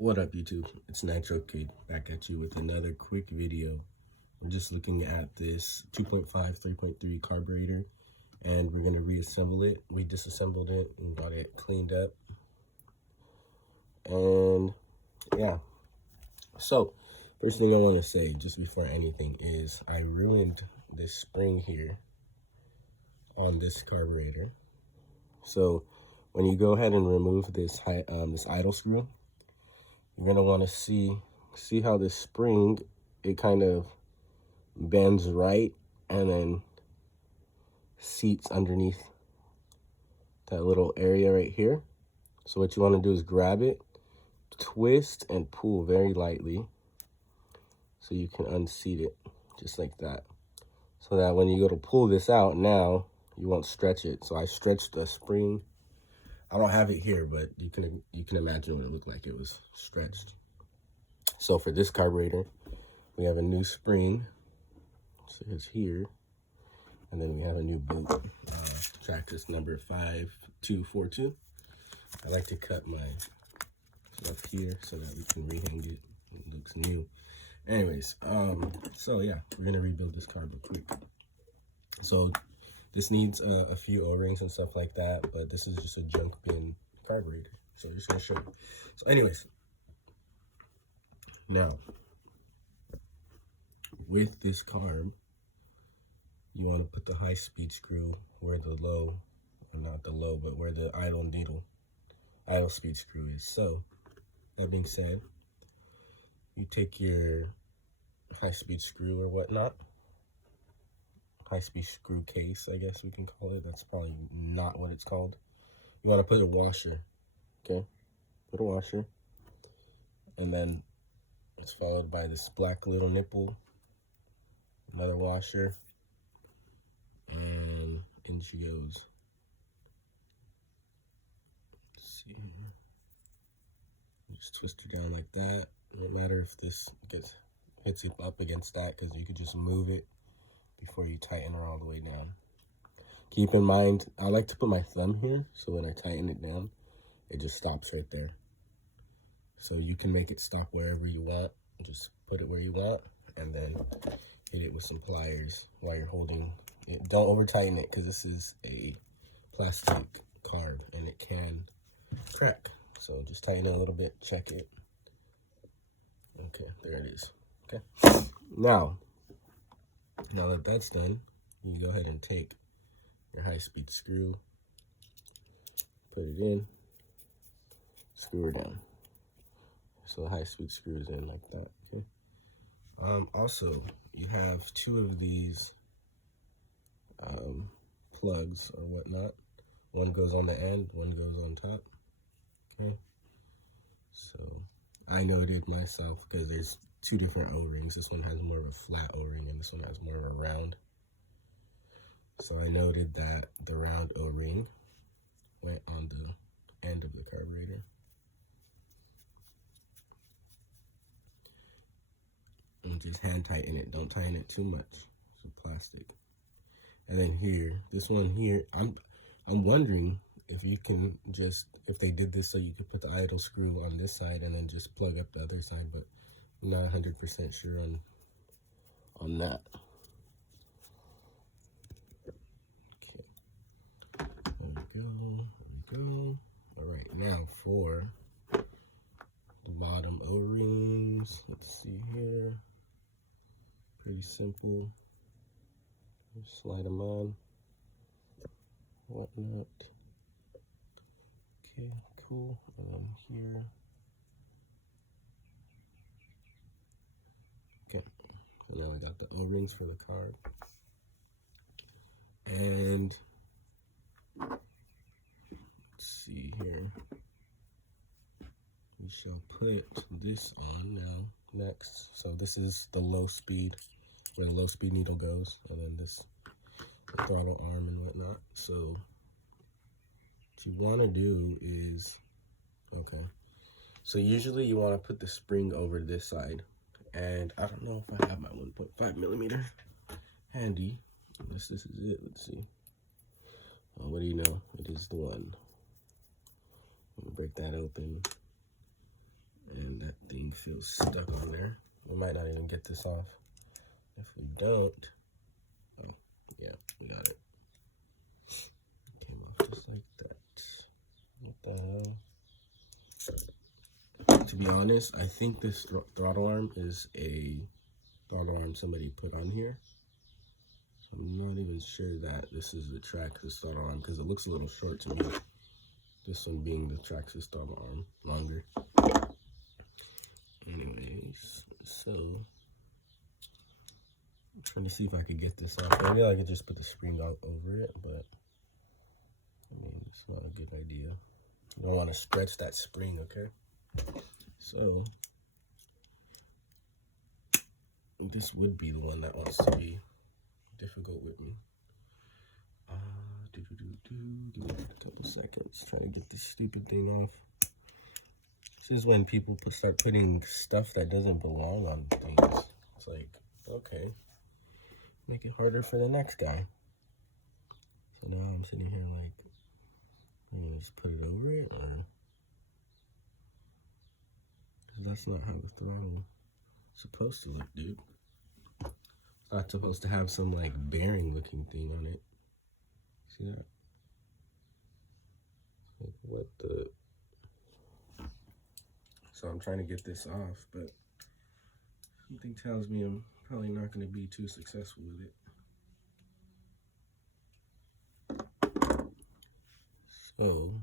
What up, YouTube? It's Nitro Kid back at you with another quick video. I'm just looking at this 2.5 3.3 carburetor, and we're gonna reassemble it. We disassembled it and got it cleaned up, and yeah. So first thing I want to say just before anything is I ruined this spring here on this carburetor. So when you go ahead and remove this this idle screw, you're gonna want to see how this spring, it kind of bends right and then seats underneath that little area right here. So what you want to do is grab it, twist, and pull very lightly so you can unseat it just like that, so that when you go to pull this out, now you won't stretch it. So I stretched the spring. I don't have it here, but you can imagine what it looked like. It was stretched. So for this carburetor, we have a new spring. So it's here, and then we have a new bolt, Traxxas number 5242. I like to cut my stuff here so that we can rehang it. It looks new. Anyways, so yeah, we're gonna rebuild this car real quick. So this needs a few O-rings and stuff like that, but this is just a junk bin carburetor. So I'm just gonna show you. So anyways, now with this carb, you want to put the high speed screw where the low, or not the low, but where the idle speed screw is. So that being said, you take your high speed screw or whatnot, high speed screw case, I guess we can call it. That's probably not what it's called. You want to put a washer, okay? Put a washer, and then it's followed by this black little nipple, another washer, and in she goes. Let's see here. Just twist her down like that. It doesn't matter if this hits it up against that, because you could just move it before you tighten her all the way down. Keep in mind, I like to put my thumb here, so when I tighten it down, it just stops right there. So you can make it stop wherever you want. Just put it where you want, and then hit it with some pliers while you're holding it. Don't over tighten it, because this is a plastic carb and it can crack. So just tighten it a little bit, check it. Okay, there it is. Okay, now that that's done, you go ahead and take your high-speed screw, put it in, screw her down. So the high-speed screw is in like that. Okay. Also, you have two of these plugs or whatnot. One goes on the end, one goes on top. Okay. So I noted myself, because there's two different O-rings. This one has more of a flat O-ring and this one has more of a round. So I noted that the round O-ring went on the end of the carburetor. And just hand tighten it. Don't tighten it too much. It's plastic. And then here, this one here, I'm wondering if you can just, if they did this so you could put the idle screw on this side and then just plug up the other side, but I'm not 100% sure on that. Okay, there we go. All right, now for the bottom O-rings, let's see here. Pretty simple. Just slide them on, whatnot. Okay, cool. And then here. Okay, so now we got the O-rings for the carb. And let's see here. We shall put this on now next. So this is the low speed, where the low speed needle goes, and then this throttle arm and whatnot. So what you want to do is, okay, so usually you want to put the spring over this side, and I don't know if I have my 1.5 millimeter handy. Unless this is it. Let's see. Oh, what do you know? It is the one. Break that open, and thing feels stuck on there. We might not even get this off. If we don't, oh, yeah, we got it. Came off just like that. What the hell? To be honest, I think this throttle arm is a throttle arm somebody put on here. So I'm not even sure that this is the Traxxas throttle arm because it looks a little short to me. This one being the Traxxas throttle arm, longer. Anyways, so I'm trying to see if I could get this off. Maybe I could just put the spring out over it, but I mean, it's not a good idea. You don't want to stretch that spring, okay? So this would be the one that wants to be difficult with me. Give me a couple seconds. Trying to get this stupid thing off. This is when people start putting stuff that doesn't belong on things. It's like, okay, make it harder for the next guy. So now I'm sitting here like, just put it over it, or because that's not how the throttle is supposed to look, dude. It's not supposed to have some like bearing looking thing on it. See that? Like, what the? So I'm trying to get this off, but something tells me I'm probably not going to be too successful with it. So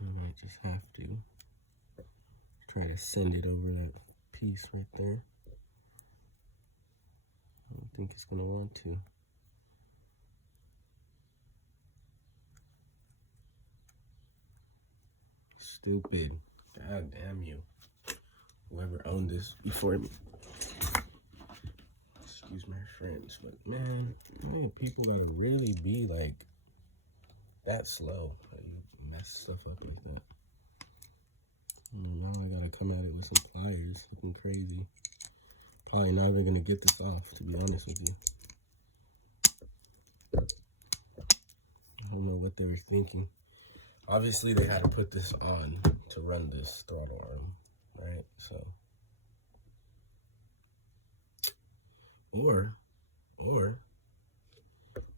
I might just have to try to send it over that piece right there. I don't think it's going to want to. Stupid. God damn you. Whoever owned this before me. Excuse my French, but man, people gotta really be like that slow. Like, you mess stuff up like that. Now I gotta come at it with some pliers. Looking crazy. Probably not even gonna get this off, to be honest with you. I don't know what they were thinking. Obviously, they had to put this on to run this throttle arm, right? So, or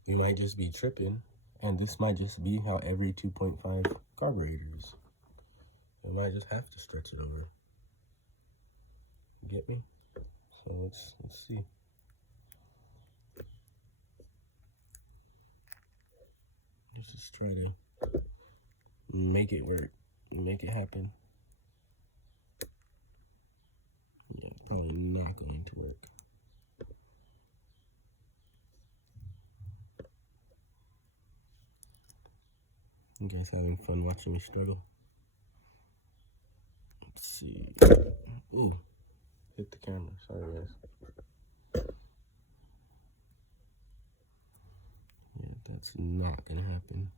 you might just be tripping, and this might just be how every 2.5 carburetor is. You might just have to stretch it over. You get me? So let's see. Let's just try to make it work, make it happen. Yeah, probably not going to work. You guys having fun watching me struggle? Let's see. Ooh, hit the camera. Sorry, guys. Yeah, that's not gonna happen.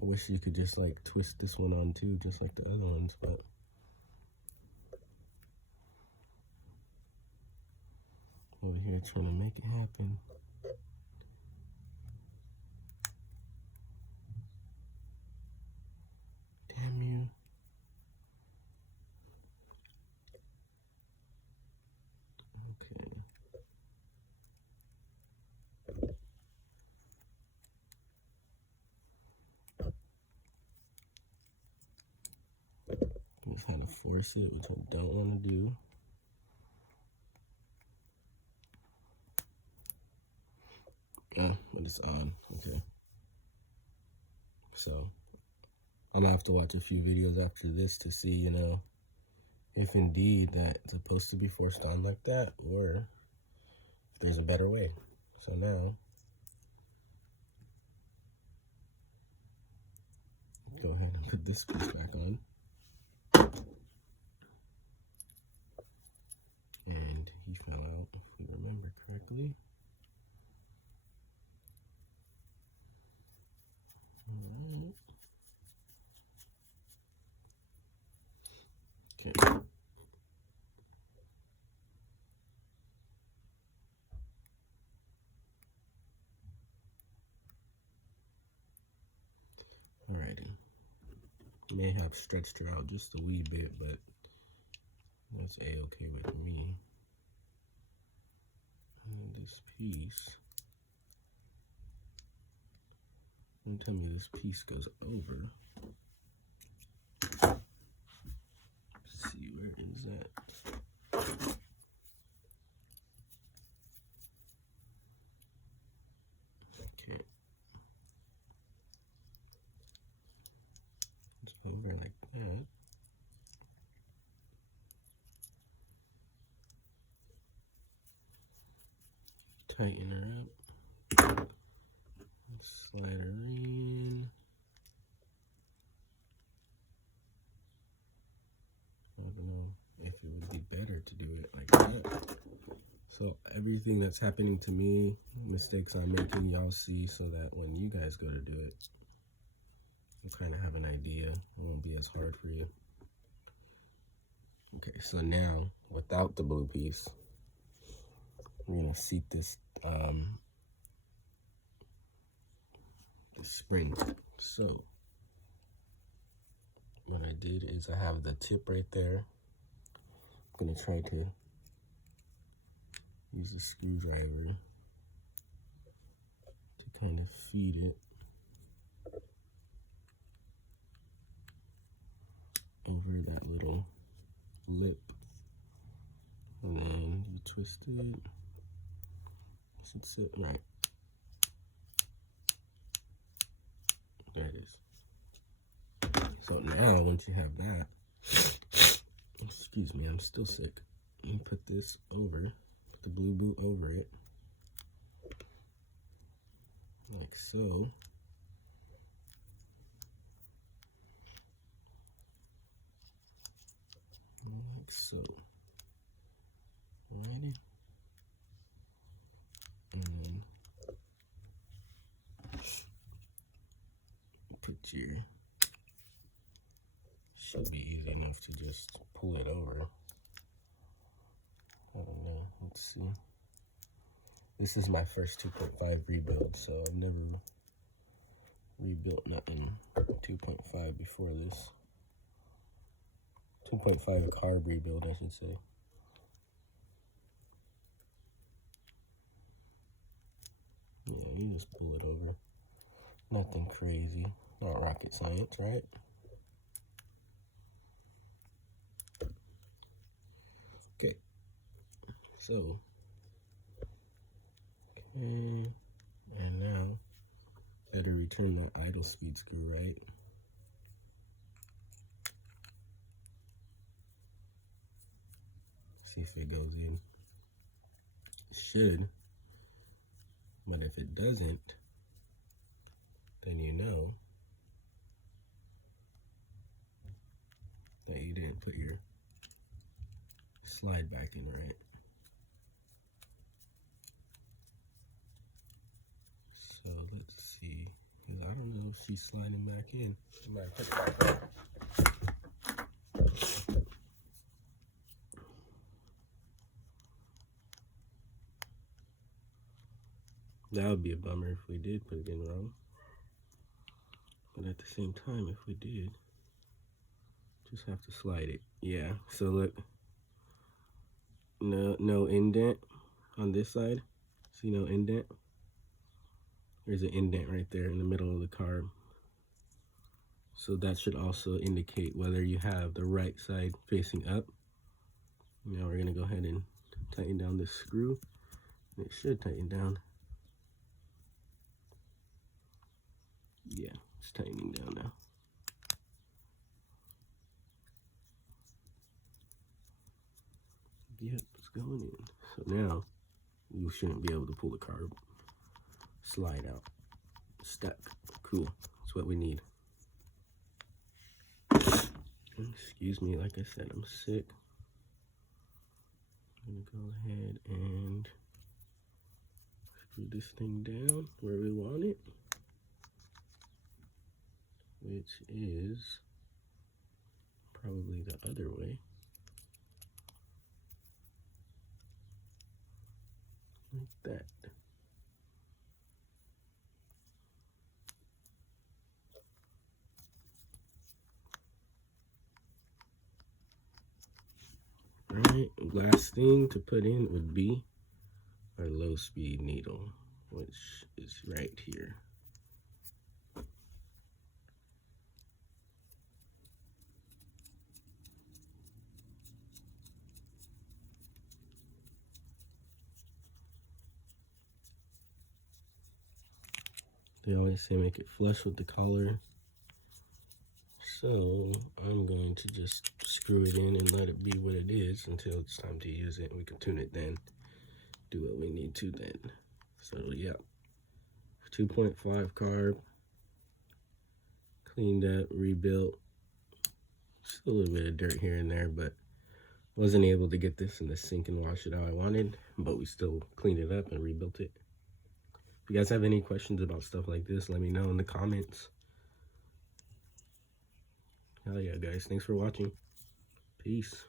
I wish you could just like twist this one on too, just like the other ones, but over here trying to make it happen. Damn you. Okay. Just kind of force it, which I don't want to do. Yeah, but it's on. Okay. So I'm gonna have to watch a few videos after this to see, you know, if indeed that it's supposed to be forced on like that, or if there's a better way. So now, go ahead and put this piece back on. And he fell out, if we remember correctly. Alright. Okay. Alrighty. May have stretched her out just a wee bit, but that's a-okay with me. And this piece, don't tell me this piece goes over. Let's see, where is that? Okay. It's over like that. Tighten her up. Slide her in. I don't know if it would be better to do it like that. So everything that's happening to me, mistakes I'm making, y'all see, so that when you guys go to do it, you kind of have an idea. It won't be as hard for you. Okay, so now without the blue piece, we're gonna seat this the spring. So what I did is I have the tip right there. I'm gonna try to use a screwdriver to kind of feed it over that little lip, and then you twist it. Should sit right. There it is. So now, once you have that, excuse me, I'm still sick. You put this over, put the blue boot over it, like so. Like so. Alrighty. And then put your, should be easy enough to just pull it over. I don't know, let's see. This is my first 2.5 rebuild, so I've never rebuilt nothing 2.5 before this. 2.5 carb rebuild, I should say. Yeah, you just pull it over. Nothing crazy, not rocket science, right? Okay, so, okay, and now, better return my idle speed screw, right? See if it goes in. It should, but if it doesn't, then you know that you didn't put your slide back in right. So let's see, because I don't know if she's sliding back in. I might put it back up. That would be a bummer if we did put it in wrong. But at the same time, if we did, just have to slide it. Yeah, so look, no indent on this side. See, no indent? There's an indent right there in the middle of the carb. So that should also indicate whether you have the right side facing up. Now we're gonna go ahead and tighten down this screw. It should tighten down. Yeah, it's tightening down now. Yep, it's going in. So now you shouldn't be able to pull the carb slide out. Stuck. Cool. That's what we need. Excuse me, like I said, I'm sick. I'm gonna go ahead and screw this thing down where we want it, which is probably the other way. Like that. Alright, last thing to put in would be our low speed needle, which is right here. They always say make it flush with the collar. So I'm going to just screw it in and let it be what it is until it's time to use it. We can tune it then, do what we need to then. So yeah, 2.5 carb, cleaned up, rebuilt. Still a little bit of dirt here and there, but wasn't able to get this in the sink and wash it how I wanted, but we still cleaned it up and rebuilt it. If you guys have any questions about stuff like this, let me know in the comments. Hell yeah, guys. Thanks for watching. Peace.